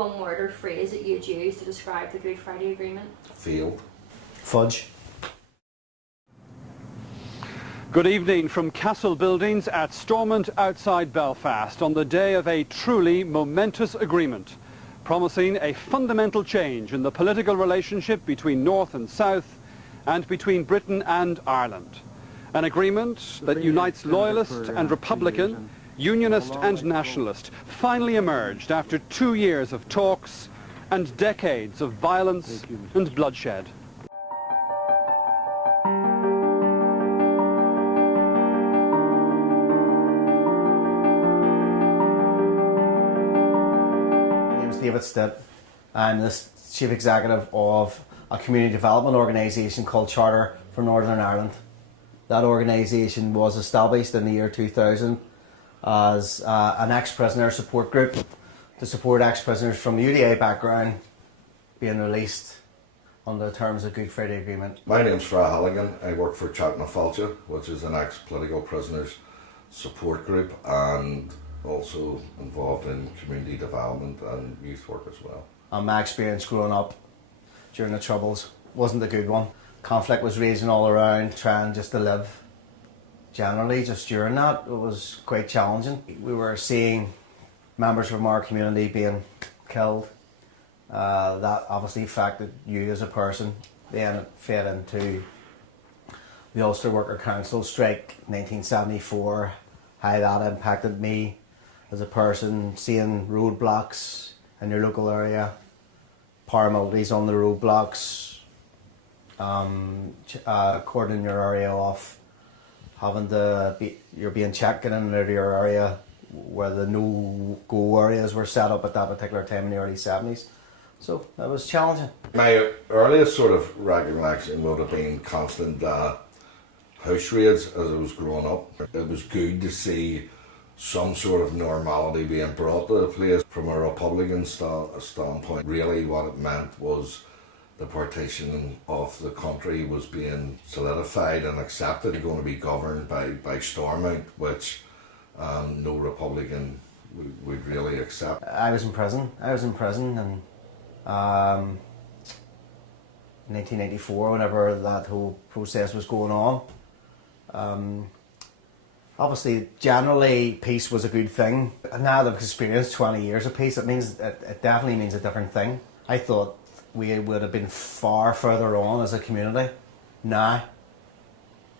one word or phrase that you'd use to describe the Good Friday Agreement? Failed. Fudge. Good evening from Castle Buildings at Stormont outside Belfast on the day of a truly momentous agreement, promising a fundamental change in the political relationship between North and South and between Britain and Ireland. An agreement that unites loyalist and Republican, unionist and nationalist, finally emerged after 2 years of talks and decades of violence and bloodshed. David Stitt. I'm the Chief Executive of a community development organisation called Charter for Northern Ireland. That organisation was established in the year 2000 as an ex-prisoner support group to support ex-prisoners from the UDA background being released on the terms of Good Friday Agreement. My name's Halligan. I work for Chatna Falcha, which is an ex-political prisoners support group, and also involved in community development and youth work as well. And my experience growing up during the Troubles wasn't a good one. Conflict was raging all around, trying just to live. Generally, just during that, it was quite challenging. We were seeing members from our community being killed. That obviously affected you as a person. Then it fed into the Ulster Worker Council strike 1974, how that impacted me as a person, seeing roadblocks in your local area, paramilitaries on the roadblocks, cordoning your area off, you're being checked in and out of your area where the no-go areas were set up at that particular time in the early 70s. So that was challenging. My earliest sort of recollection would have been constant house raids as I was growing up. It was good to see some sort of normality being brought to the place. From a Republican standpoint, really what it meant was the partition of the country was being solidified and accepted. They're going to be governed by Stormont, which no Republican would really accept. I was in prison in 1984, whenever that whole process was going on. Obviously, generally, peace was a good thing. Now that I've experienced 20 years of peace, it definitely means a different thing. I thought we would have been far further on as a community now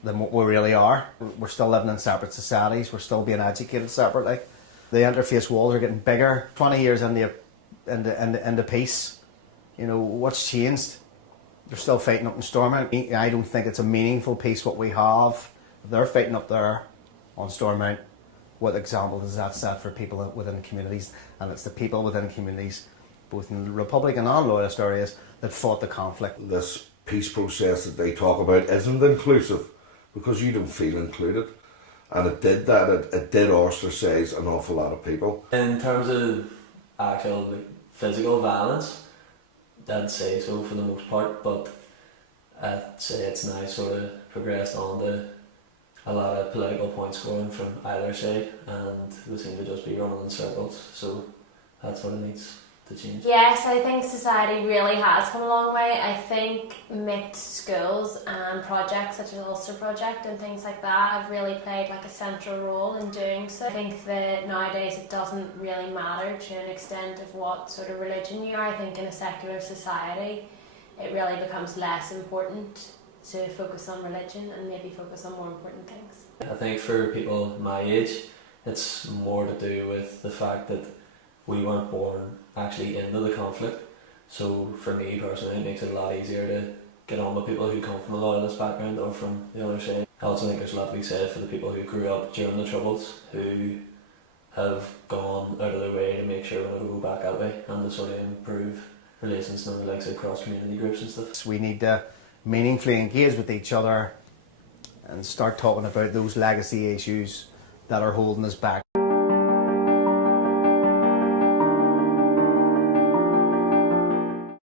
than what we really are. We're still living in separate societies. We're still being educated separately. The interface walls are getting bigger. 20 years into peace, you know, what's changed? They're still fighting up in Stormont. I don't think it's a meaningful peace what we have. They're fighting up there on Stormont. What example does that set for people within communities? And it's the people within communities, both in Republican and Loyalist areas, that fought the conflict. This peace process that they talk about isn't inclusive because you don't feel included. And it did that, it did ostracise an awful lot of people. In terms of actual physical violence, I'd say so for the most part, but I'd say it's now sort of progressed on to a lot of political point scoring from either side, and we seem to just be running in circles, so that's what it needs to change. Yes, I think society really has come a long way. I think mixed schools and projects such as Ulster Project and things like that have really played like a central role in doing so. I think that nowadays it doesn't really matter to an extent of what sort of religion you are. I think in a secular society it really becomes less important to focus on religion and maybe focus on more important things. I think for people my age, it's more to do with the fact that we weren't born actually into the conflict. So for me personally, it makes it a lot easier to get on with people who come from a loyalist background or from the other side. I also think there's a lot to be said for the people who grew up during the Troubles, who have gone out of their way to make sure we never go back that way and to sort of improve relations and the likes of cross community groups and stuff. We need to meaningfully engage with each other and start talking about those legacy issues that are holding us back.